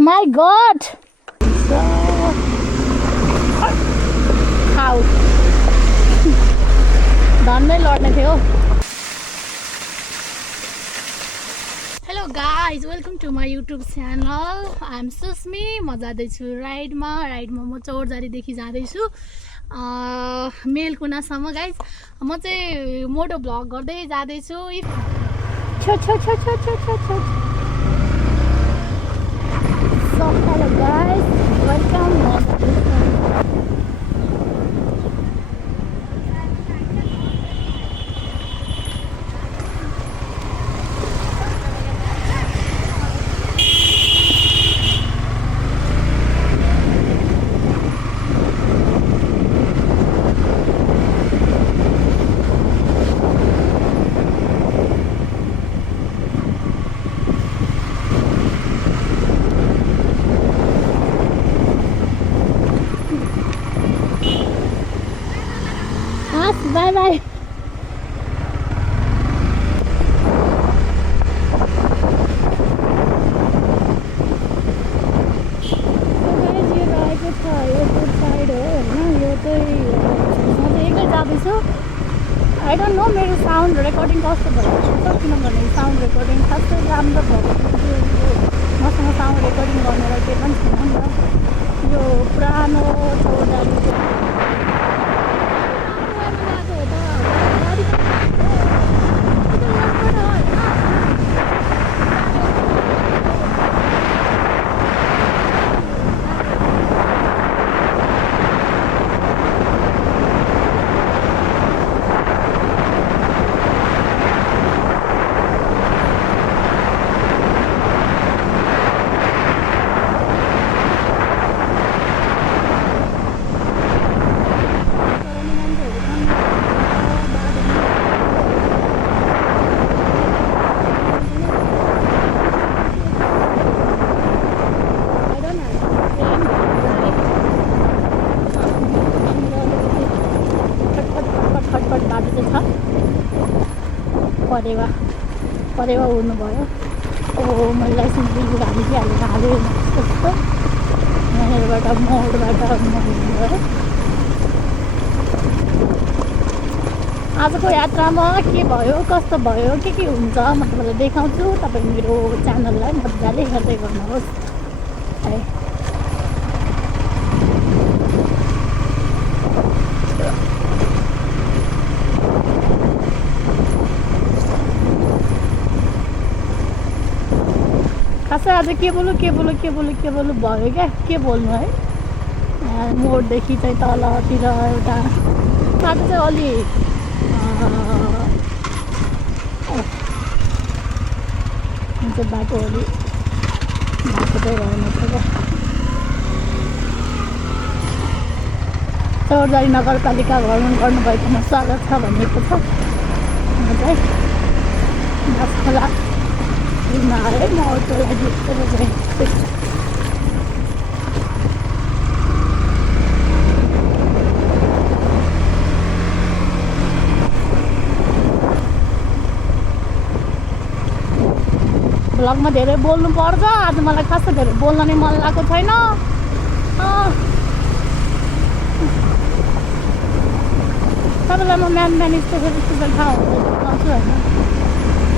my god! How? धन्नै लड्ने थियो. Hello guys, welcome to my YouTube channel. I am Susmi. म जाँदैछु राइडमा म चौरजारीदेखि जाँदैछु मेलकुनासम्म गाइज. म चाहिँ मोटो भ्लग गर्दै जाँदैछु. So hello guys, welcome. Bye bye. I don't know मेरो साउन्ड रेकर्डिङ कस्तो भयो किनभने साउन्ड रेकर्डिङ खासै राम्रो भयो. मसँग साउन्ड रेकर्डिङ गर्ने के पनि छैन नि त. यो पुरानो चौरजारी परेवा उड्नु भयो. मैले लाइसेन्स बिल हालिदिइहाल्यो जस्तो. यहाँनिरबाट मोडबाट भयो. आजको यात्रामा के भयो कस्तो भयो के हुन्छ म तपाईँलाई देखाउँछु. तपाईँ मेरो च्यानललाई मजाले हेर्दै गर्नुहोस् है. खासै आज के बोलु भयो क्या. के बोल्नु है. मोडदेखि चाहिँ तलतिर एउटा बाटो चाहिँ अलि बाटो अलि बाटो चाहिँ रहेन क्या. चौरजारी नगरपालिका भ्रमण गर्नुभएकोमा स्वागत छ भनेको छ. म चाहिँ खोला है म अटो लागि भ्लगमा धेरै बोल्नु पर्छ. आज मलाई खासै धेरै बोल्न नै मन लागेको छैन. तपाईँलाई म म्यान स्पेसल ठाउँहरू देखाउँछु होइन.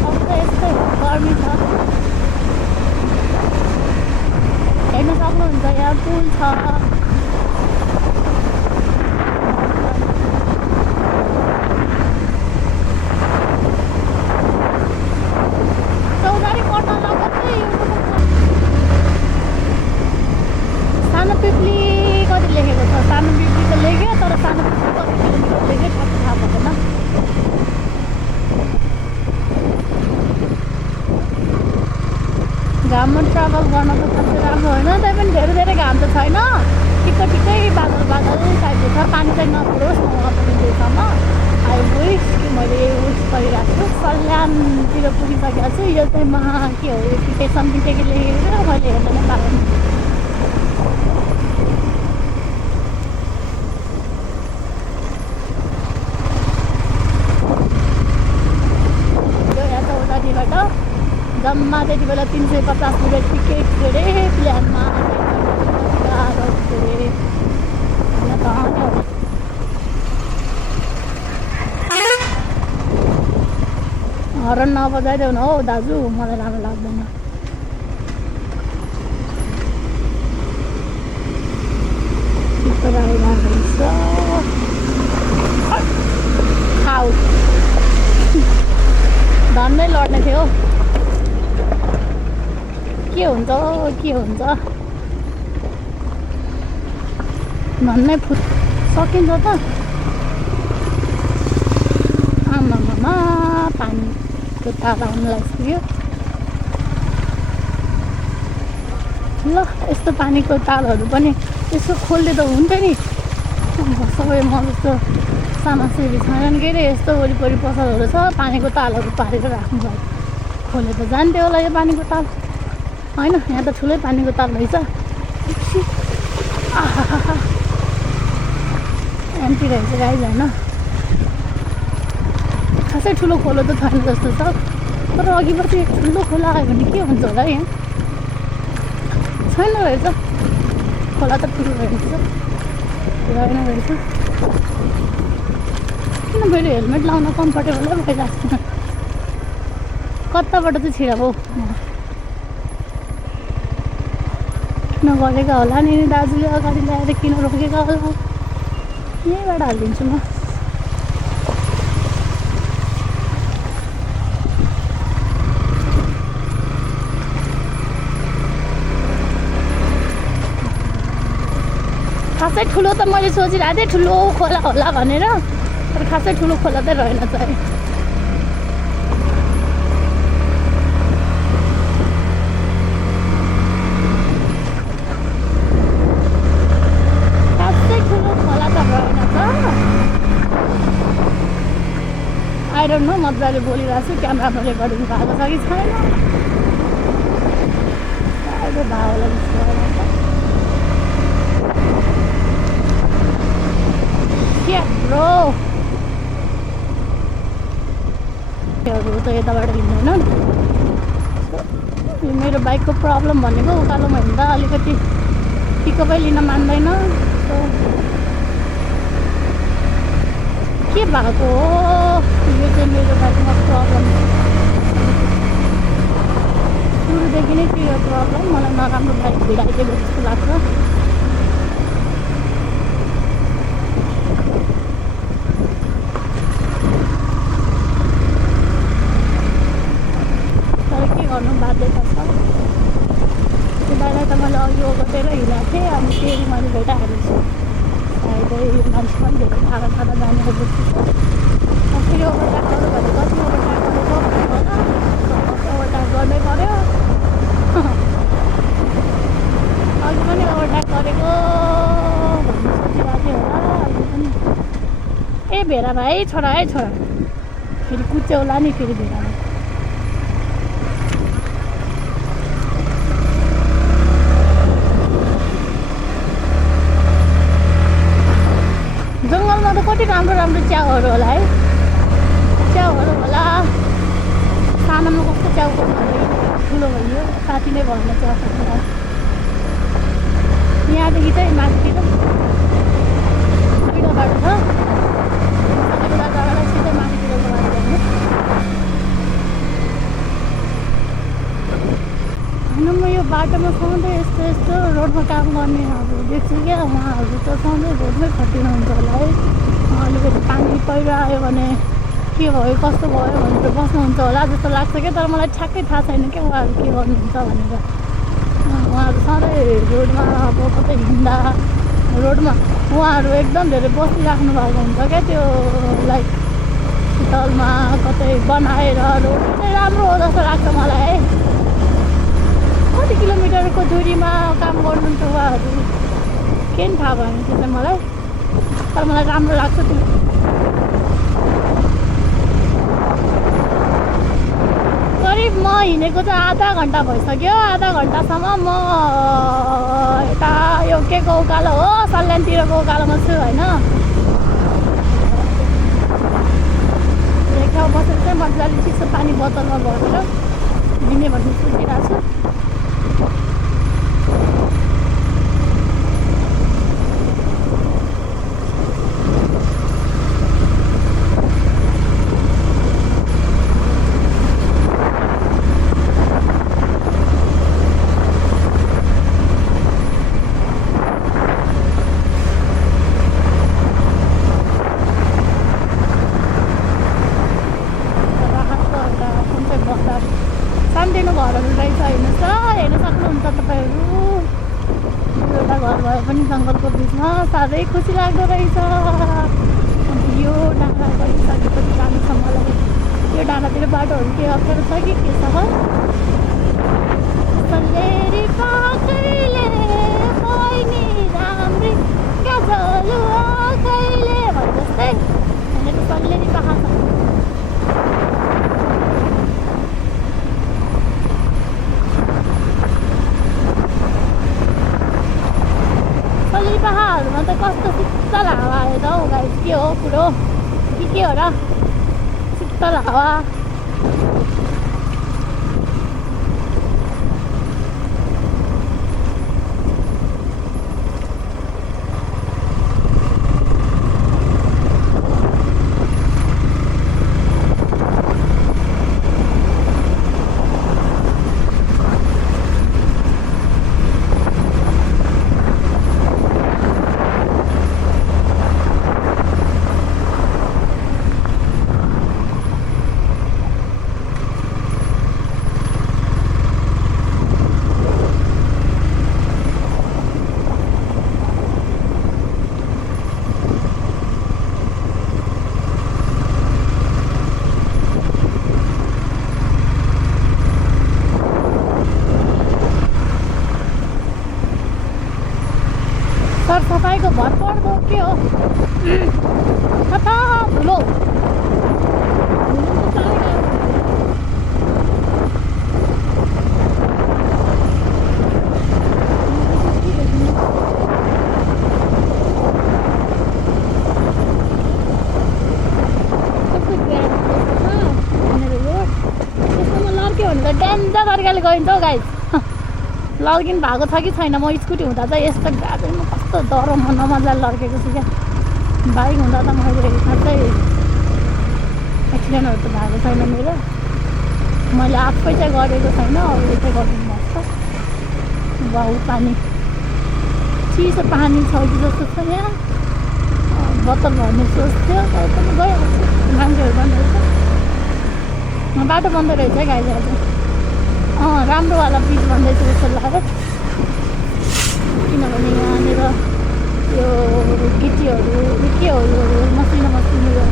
अब त यस्तै गर्मी छ. हेर्न सक्नुहुन्छ यहाँ पुल छ. चौरजारी पर्न लगत्तै सानो पिप्ली कति लेखेको छ. सानो पिप्ली त लेख्यो तर सानो पिप्ली कति किलोमिटर लेख्यो ठ्याक्कै थाहा भएन. घाममा ट्राभल गर्न त खासै राम्रो होइन. त्यही पनि धेरै घाम त छैन. ठिक्कै बादल टाइपको छ. पानी चाहिँ नपरोस् नपुग्दैसम्म. आई विस कि मैले विस गरिरहेको छु. सल्यानतिर पुगिसकेको छु. यो चाहिँ के हो के समथिङ के लेखेको छ मैले हेर्न नै पाएन. यो यहाँ चौरजारीबाट जम्मा त्यति बेला 350 रुपियाँ टिकट के अरे प्लेनमा हरन नबजाइदेऊ न हौ दाजु, मलाई राम्रो लाग्दैन। खाऊ धन्नै लड्ने थियो। के हुन्छ के हुन्छ, धन्नै सकिन्छ त। आमामा पानीको ताल आउनु लागिसक्यो। ल यस्तो पानीको तालहरू पनि यसो खोल्दै त हुन्थ्यो नि। सबै म जस्तो समाजसेवी छैनन् के अरे, यस्तो वरिपरि पसलहरू छ, पानीको तालहरू पारेर राख्नु भयो। खोले त जान्थ्यो होला यो पानीको ताल होइन। यहाँ त ठुलै पानीको ताल रहेछ। आहा एम्टी रहेछ गाइज होइन। खासै ठुलो खोलो त छैन जस्तो छ, तर अघि पछि ठुलो खोला आयो भने के हुन्छ होला यहाँ। छैन रहेछ खोला त ठुलो रहेछ, रहेन रहेछ। किन मेरो हेलमेट लाउन कम्फर्टेबलै भइरहेको छ। कताबाट चाहिँ छिराउ किन गरेका होला नि दाजुले, अगाडि ल्याएर किन रोकेका होला। यहीँबाट हालिदिन्छु म। खासै ठुलो त मैले सोचिरहेको थिएँ ठुलो खोला होला भनेर, तर खासै ठुलो खोला चाहिँ रहेन चाहिँ। खासै ठुलो खोला त रहेन त। आई डोन्ट नो, मजाले बोलिरहेको छु, क्यामेरामा रेकर्डिङ भएको छ कि छैन। अहिले भावलाई ब्रो त्योहरू त यताबाट लिँदैन। मेरो बाइकको प्रब्लम भनेको उकालोमा हिँड्दा अलिकति पिकअपै लिन मान्दैन। के भएको हो यो चाहिँ मेरो बाइकमा प्रब्लम। सुरुदेखि नै थियो प्रब्लम। मलाई नराम्रो बाइक भिडाइदिएको जस्तो लाग्छ। गर्नु बाध्यता छ। त्यो दाइलाई त मैले अघि ओगटेर हिँडेको थिएँ, अनि फेरि मैले भेटाइहालेको छु। सायदै यो मान्छे पनि धेरै टाढा टाढा जानेको जस्तो छ। फेरि ओभरट्याक गर्नु भने कति ओभरट्याक गरेको होला, ओभरट्याक गर्नै पऱ्यो। अघि पनि ओभरट्याक गरेको भन्नु सोचिरहेको थिएँ होला अहिले पनि। ए भेरा भाइ छोरा है छोरा, फेरि कुच्चे होला नि फेरि भेरा भाइ। जङ्गलमा त कति राम्रो राम्रो च्याउहरू होला है, च्याउहरू होला। सानोमा कस्तो च्याउको ठुलो भयो, साथी नै भएन च्याउ खानु। यहाँदेखि चाहिँ माथितिर दुईवटा बाटो छ, एउटा जग्गालाई सिधै माथितिर गएर जानु। होइन म यो बाटोमा सधैँ यस्तो यस्तो रोडमा काम गर्नेहरू देख्छु क्या। उहाँहरू त सधैँ रोडमै खटिनुहुन्छ होला है। अलिकति पानी पहिरो आयो भने के भयो कस्तो भयो भनेर बस्नुहुन्छ होला जस्तो लाग्छ क्या। तर मलाई ठ्याक्कै थाहा छैन क्या उहाँहरू के गर्नुहुन्छ भनेर। उहाँहरू सधैँ रोडमा अब कतै हिँड्दा रोडमा उहाँहरू एकदम धेरै बसिराख्नु भएको हुन्छ क्या। त्यो लाइक शीतलमा कतै बनाएर रोड चाहिँ राम्रो हो जस्तो लाग्छ मलाई है। कति किलोमिटरको दूरीमा काम गर्नुहुन्छ उहाँहरू के नि थाहा भएन त्यो चाहिँ मलाई, तर मलाई राम्रो लाग्छ त्यो। करिब म हिँडेको चाहिँ आधा घन्टा भइसक्यो। आधा घन्टासम्म म यता यो के को उकालो हो सल्यानतिरको उकालोमा छु होइन। एक ठाउँ बसेर चाहिँ मजाले चिसो पानी बोतलमा भरेर दिने भन्ने सोचिरहेको छु। तपाईँहरू एउटा घर भए पनि जङ्गलको बिचमा साह्रै खुसी लाग्दो रहेछ। अन्त यो डाँडा गइसकेपछि जानु छ मलाई। यो डाँडातिर बाटोहरू के अप्ठ्यारो छ कि के छ? सल्लेरी पाखैले बहिनी राम्री गाजलु आँखैले भने जस्तै यहाँनिर सल्लेरी पाखा छ। सल्लेरी पाखाहरूमा त कस्तो शीतल हावा आयो त हौ गाइस। के हो कुरो कि के हो र शीतल हावा? सरसफाइको भरपर्दो के हो कता धुलो डेन्जर तरिकाले गइन्छ हौ गाइस। लड्किनु भएको छ कि छैन? म स्कुटी हुँदा चाहिँ यस्तो गाडीमा कस्तो डह्रो म नमजाले लड्केको छु क्या। बाइक हुँदा त मैले खासै एक्सिडेन्टहरू त भएको छैन मेरो। मैले आफै चाहिँ गरेको छैन, अरूले चाहिँ गरिदिनु भएको छ। बाउ पानी चिसो पानी छ कि जस्तो छ यहाँ। बोतल भर्ने सोच्थ्यो तर पनि गइहाल्छ। मान्छेहरू बन्द रहेछ, बाटो बन्द रहेछ है गाइस आज। राम्रोवाला ब्रिज भन्दैछ जस्तो लाग्यो। किनभने यहाँनिर यो गिटीहरू के हो यो मसिनो मसिनो यो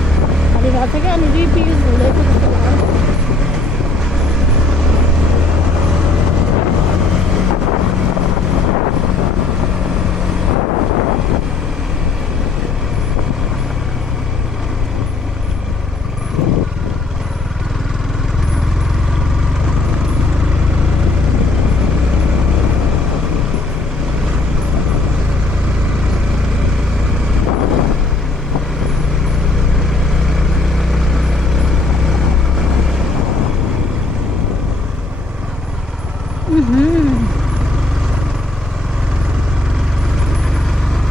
हालिरहेको छ क्या। अनि रिभ्युज हुँदैछ जस्तो लाग्यो।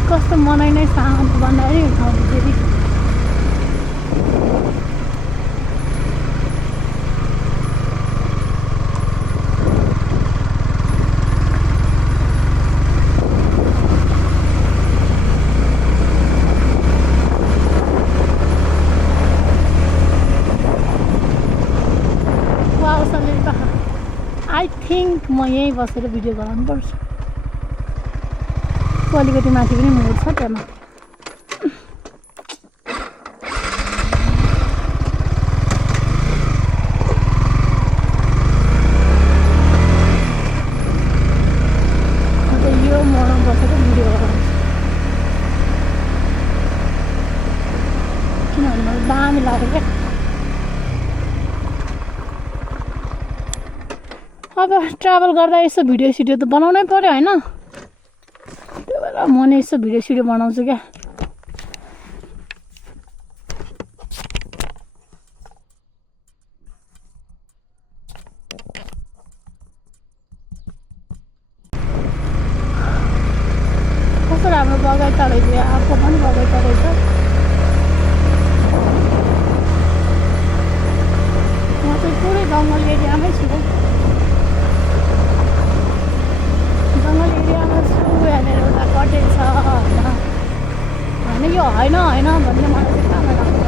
कस्तो मनाइ नै शान्त बनायो नि ठाउँ फेरि। वाउ सल्लेरी पाखा। आई थिङ्क म यहीँ बसेर भिडियो गराउनुपर्छ। अलिकति माथि पनि मोड छ त्यहाँ। अन्त यो मोडमा बसेर भिडियो गराउँछु किनभने मलाई दामी लाग्यो क्या। अब ट्राभल गर्दा यसो भिडियो सिडियो त बनाउनै पर्यो होइन। त्यही भएर म नि यसो भिडियो सिडियो बनाउँछु क्या। कस्तो राम्रो बगैँचा रहेछ, आफू पनि बगैँचा रहेछ। म चाहिँ पुरै जङ्गल एरियामै छु। जङ्गल एरियामा छु। यहाँनिर एउटा कटेज छ होइन यो होइन होइन भन्ने मलाई चाहिँ कहाँ लाग्छ।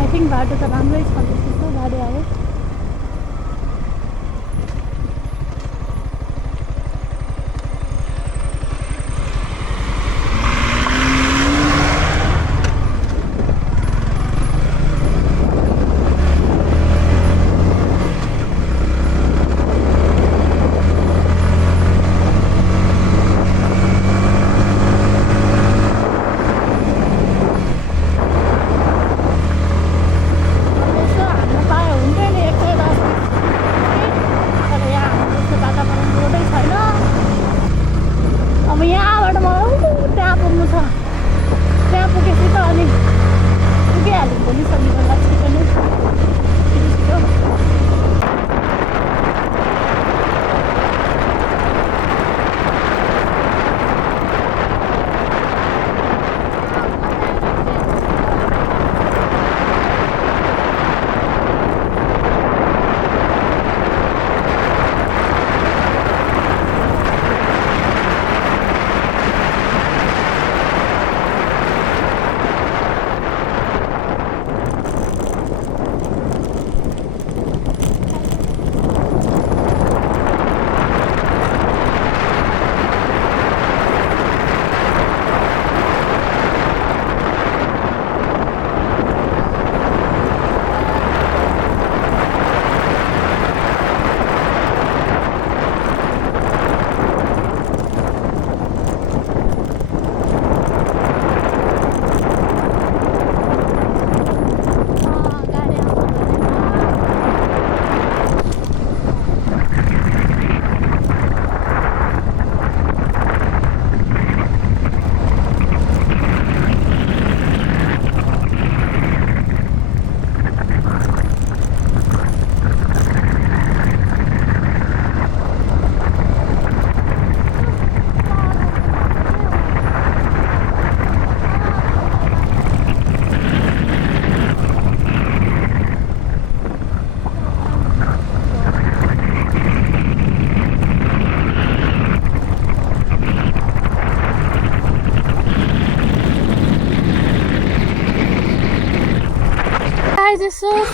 आई थिङ्क बाटो त राम्रै छ जस्तो छ। गाडी आयो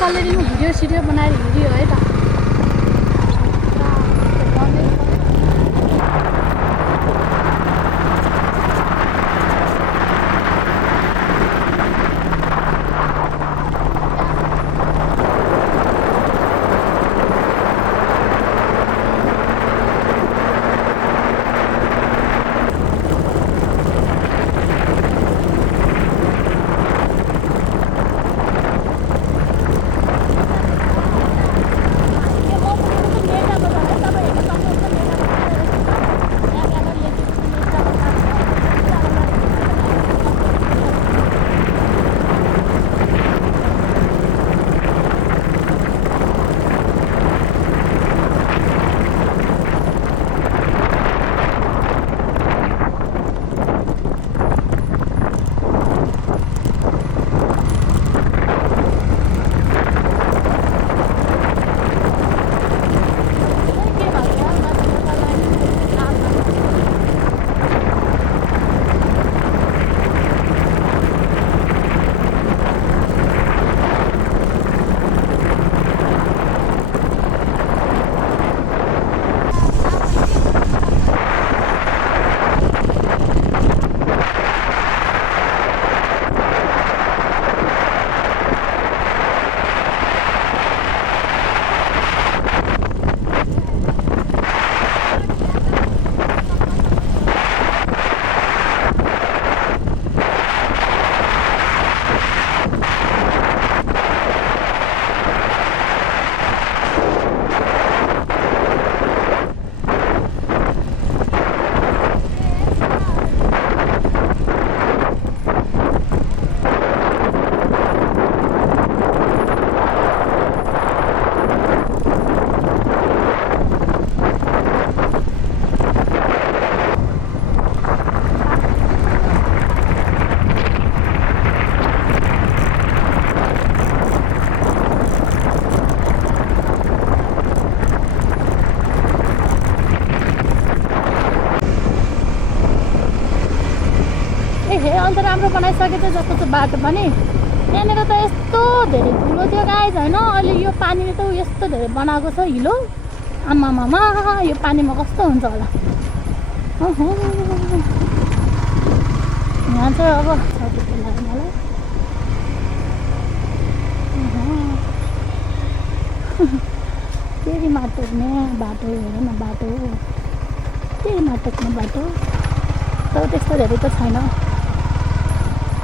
अलरेडी म भिडियो सिडियो बनाएर हिँडियो है त। अन्त राम्रो बनाइसकेछ जस्तो चाहिँ बाटो पनि। यहाँनिर त यस्तो धेरै ठुलो थियो गाइज होइन। अहिले यो पानीले त यस्तो धेरै बनाएको छ हिलो। आमामामा यो पानीमा कस्तो हुन्छ होला। यहाँ चाहिँ अब मलाई फेरि माटोक्ने बाटो हेर न, बाटो फेरि माटोक्ने बाटो। तर त्यस्तो धेरै त छैन।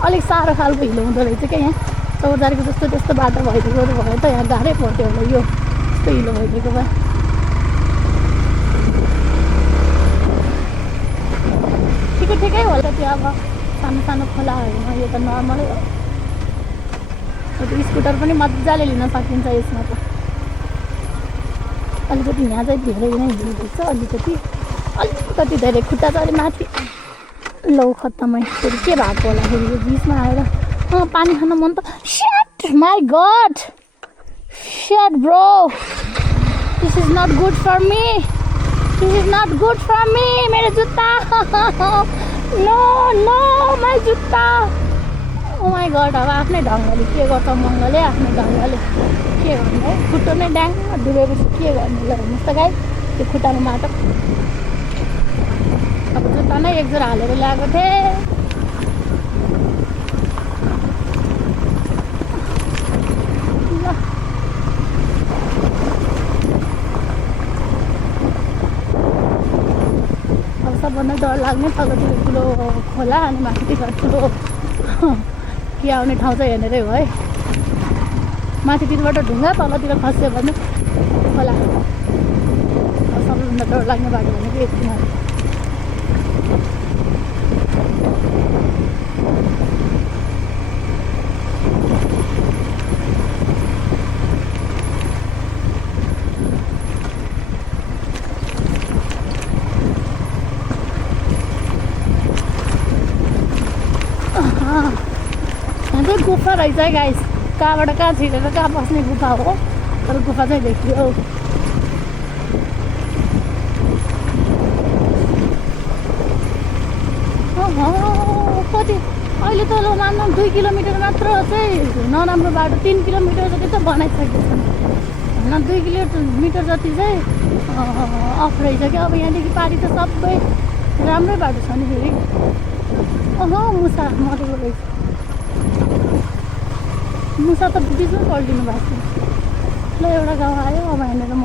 अलिक साह्रो खालको हिलो हुँदो रहेछ क्या यहाँ। चौरजारीको जस्तो त्यस्तो बाटो भइदिएको भए त यहाँ गाह्रै पर्थ्यो होला। यो यस्तो हिलो भइदिएको भए ठिकै ठिकै होला त्यो। अब सानो सानो खोलाहरूमा यो त नर्मलै हो। स्कुटर पनि मजाले लिन सकिन्छ यसमा त। अलिकति यहाँ चाहिँ धेरै नै हिलो देख्छ। अलिकति धेरै खुट्टा चाहिँ अलिक माथि। लौ खत्तमै फेरि के भएको होला फेरि यो बिचमा आएर। पानी खान मन त। Shit my god, shit bro, this is not good for me, this is not good for me. मेरो जुत्ता, नो नो माई जुत्ता। Oh my god. अब आफ्नै ढङ्गले के गर्छ मङ्गलले, आफ्नै ढङ्गले के गर्नु है। खुट्टो नै ड्याङ डुबेपछि के गर्नु ल हेर्नुहोस् त गाई। त्यो खुट्टामा माटो। अब जुत्ता नै एक जोर हालेर ल्याएको थिएँ। ल अब सबभन्दा डर लाग्ने तलतिर ठुलो खोला अनि माथितिर ठुलो के आउने ठाउँ चाहिँ हेर्नेरै हो है। माथितिरबाट ढुङ्गा, तलतिर खस्यो भने खोला। सबैभन्दा डर लाग्ने बाटो भनेको यति हो। यहाँ चाहिँ गुफा रहेछ है गाइस। कहाँबाट कहाँ छिरेर कहाँ बस्ने गुफा हो, तर गुफा चाहिँ देखियो। कति अहिले यो तल मान्नु 2 किलोमिटर मात्र चाहिँ नराम्रो बाटो 3 किलोमिटर जति त बनाइसकेको छ होइन 2 किलोमिटर जति चाहिँ अफ रहेछ कि अब यहाँदेखि पारि त सबै राम्रै बाटो छ नि फेरि ओहो मुसा मरेको रहेछ मुसा त बिचमा पल्टिनु भएको छ ल एउटा गाउँ आयो अब यहाँनिर म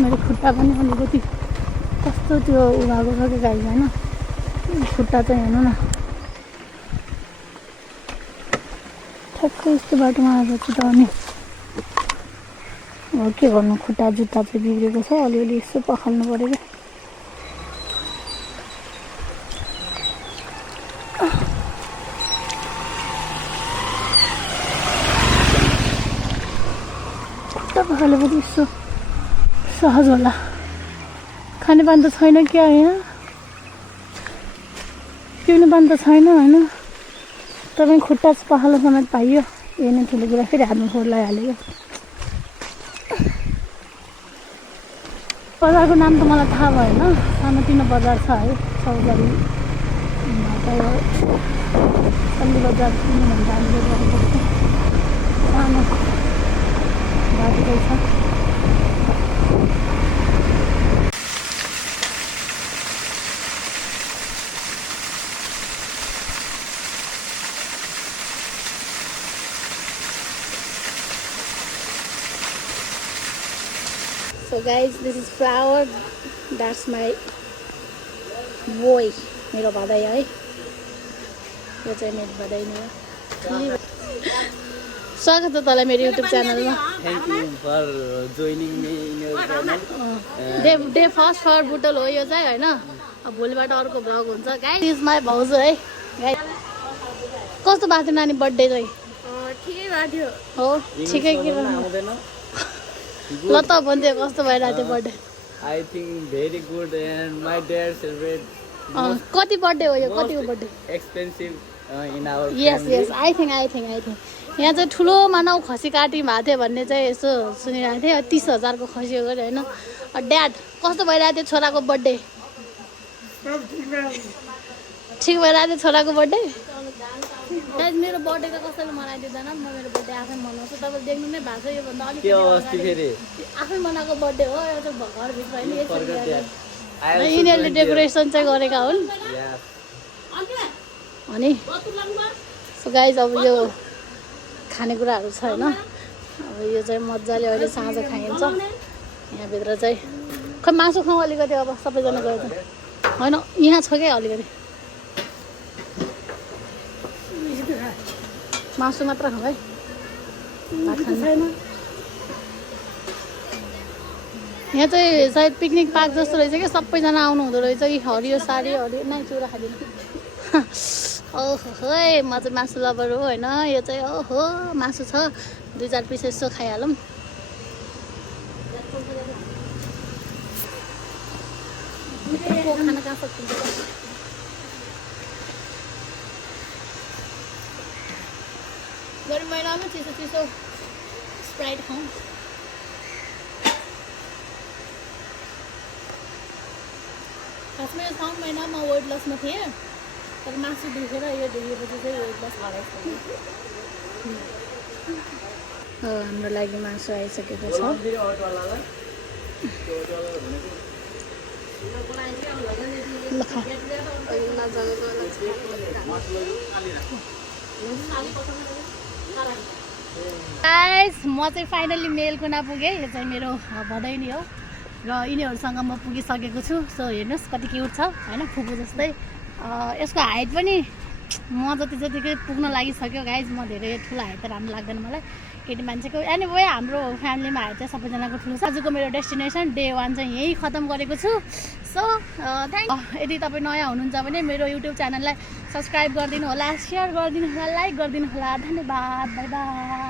मेरो खुट्टा पनि अलिकति कस्तो त्यो उभाएको छ कि गाई होइन खुट्टा चाहिँ हेर्नु न ठ्याक्कै यस्तो बाटोमा आएपछि त अनि अब के गर्नु खुट्टा जुत्ता चाहिँ बिग्रेको छ अलिअलि यसो पखाल्नु पऱ्यो क्या खुट्टा पखालेपछि यसो सहज होला खानेपानी त छैन क्या होइन पिउने पानी त छैन होइन तपाईँ खुट्टा पखालो समेत पाइयो यही नै ठुलो कुरा फेरि हातमा फोहोर लगाइहाल्यो बजारको नाम त मलाई थाहा भएन सानोतिनो बजार छ है चौधरी सल्ली बजार किन्नुभन्दा हामीले गरेको सानो बाटो छ So guys, this is flower. That's my boy. मेरो भदै है यो चाहिँ मेरो भदै नै हो स्वागत छ तँलाई मेरो युट्युब च्यानलमा Thank you for joining me in your channel. Day first फर बुटल हो यो चाहिँ होइन अब भोलिबाट अर्को भ्लग हुन्छ गाइस इज माई भाउजू है गाइस कस्तो भएको थियो नानी बर्थडे चाहिँ ठिकै भएको थियो हो ठिकै के आउँदैन ल त भन्थ्यो कस्तो भइरहेको थियो birthday I think very good and my dad celebrate कति बर्थडे हो यो कतिको birthday expensive in our yes family. Yes I think यहाँ चाहिँ ठुलो मानव खसी काटी भएको थियो भन्ने चाहिँ यसो सुनिरहेको थिएँ 30,000 को खसी हो गऱ्यो होइन ड्याड कस्तो भइरहेको थियो छोराको बर्थडे ठिक भइरहेको थियो छोराको बर्थडे मेरो बर्थडे त कसैले मनाइदिँदैन म मेरो बर्थडे आफै मनाउँछु तपाईँले देख्नु नै भएको छ योभन्दा के हो अस्ति फेरि आफै मनाएको बर्थडे हो यो चाहिँ घरभित्र होइन forget that. I also यिनीहरूले joined डेकोरेसन चाहिँ गरेका हुन् there. Yeah. अनि सो गाइज अब यो खानेकुराहरू छ होइन अब यो चाहिँ मजाले अहिले साँझ खाइन्छ यहाँभित्र चाहिँ खै मासु खाउँ अलिकति अब सबैजना गयो त होइन यहाँ छ क्या अलिकति मासु मात्र खाउँ है भात खानु यहाँ चाहिँ सायद पिकनिक पार्क जस्तो रहेछ क्या सबैजना आउनु हुँदो रहेछ यी हरियो साडी हरियो नै चुरा खाइदिनु ओहो है म चाहिँ मासु लभर हो होइन यो चाहिँ ओहो मासु छ 2-4 पिस यसो खाइहालौँ खाना कहाँ सक्छ गर्मी महिनामा चिसो चिसो स्प्राइट खाउँ खासमा यो 6 महिनामा वेट लसमा थिएँ तर मासु दुखेर यो दुखेपछि चाहिँ वेट लस भइरहेको छ हाम्रो लागि मासु आइसकेको छ गाइस म चाहिँ फाइनली मेलकुना पुगेँ यो चाहिँ मेरो भदैनी हो र यिनीहरूसँग म पुगिसकेको छु सो हेर्नुहोस् कति क्युट छ होइन फुपू जस्तै यसको हाइट पनि म जतिकै पुग्न लागिसक्यो गाइज म धेरै ठुलो हाइट त राम्रो लाग्दैन मलाई केटी मान्छेको एनिवे हाम्रो फ्यामिलीमा हाइट चाहिँ सबैजनाको ठुलो छ आजको मेरो डेस्टिनेसन डे 1 चाहिँ यही खतम गरेको छु सो थ्याङ्क यदि तपाईँ नयाँ हुनुहुन्छ भने मेरो युट्युब च्यानललाई सब्सक्राइब गरिदिनु होला सेयर गरिदिनु होला लाइक गरिदिनु होला धन्यवाद बाई बाई